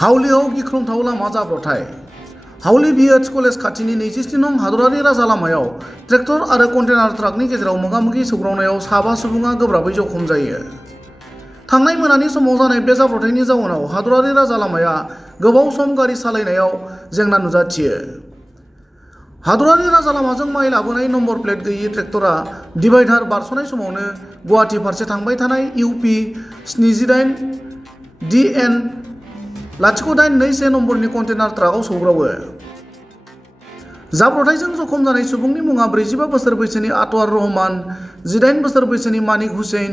हावलियाव गिख्रंथाव लामा जाब्रबथाय हावलि BH college खाथिनि 27 नं हादरारि राजा लामायाव ट्रेक्टर आरो कन्टेनार ट्राकनि गेजेराव मोगा-मोगि सौग्रावनायाव 7 सुबुङा गोब्राबै जखम जायो। थांनाय मोनानि समाव जानाय बे जाब्रबथायनि जाउनाव हादरारि राजा लामाया गोबाव सम गारि सालायनायाव जेंना नुजाथियो। हादरारि राजा लामाजों माइ लाबोनाय नम्बर प्लेट गैयि ट्रेक्टरा डिभाइडार बारस'नाय समावनो गुवाहाटी फारसे थांबाय थानाय इउपि 78 DN 0821 नम्बरनि कन्टेनार ट्राकआव सौग्रावो। जाब्रबथायजों जखम जानाय सुबुंनि मुङा 45 बोसोर बैसोनि आतवार रहमान, 18 बोसोर बैसोनि मानिक हुसैन,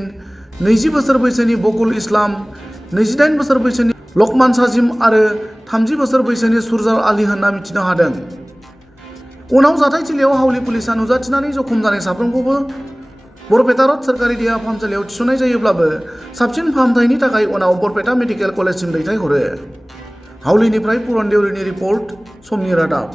20 बोसोर बैसोनि बकुल इस्लाम, 28 बोसोर बैसोनि लकमान साजिम आरो 30 बोसोर बैसोनि सुरजार आली होनना मिथिनो हादों। उनाव जाथायथिलियाव हावलि पुलिसा नुजाथिनानै जखम जानाय साफ्रोमखौबो बरपेटा रड सोरखारि देहा फाहामसालियाव थिसननाय जायोब्लाबो साबसिन फाहामथायनि थाखाय उनाव बरपेटा मेडिकेल कलेजसिम दैथायहरो। हावलिनिफ्राय पुरन देउरिनि रिपर्ट, समनि रादाब।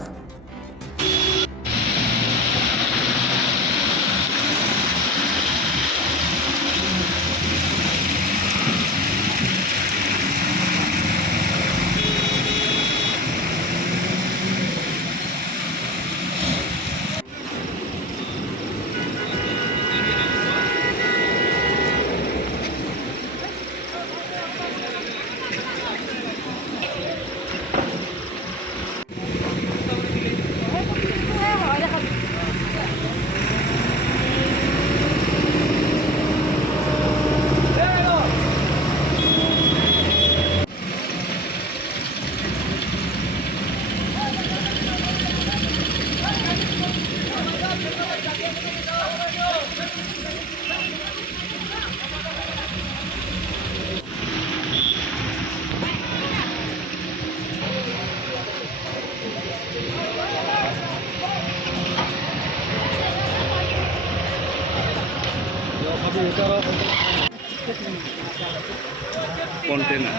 Kontainer.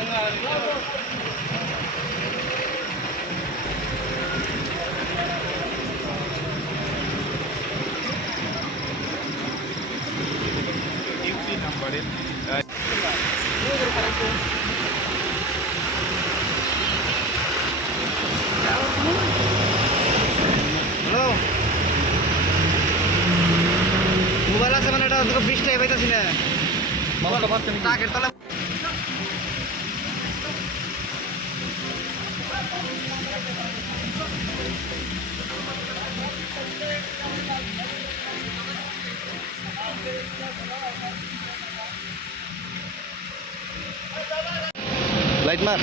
Halo. Mobile sa mana dah tu bridge type itu sini. Mau lepas ni. Tak kereta lah. Light mar.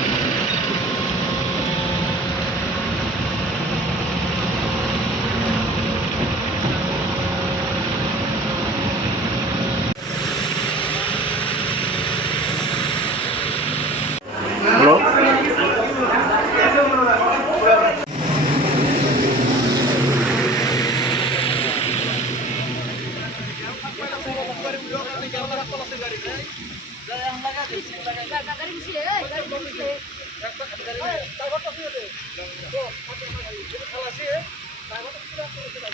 Halo. Lalu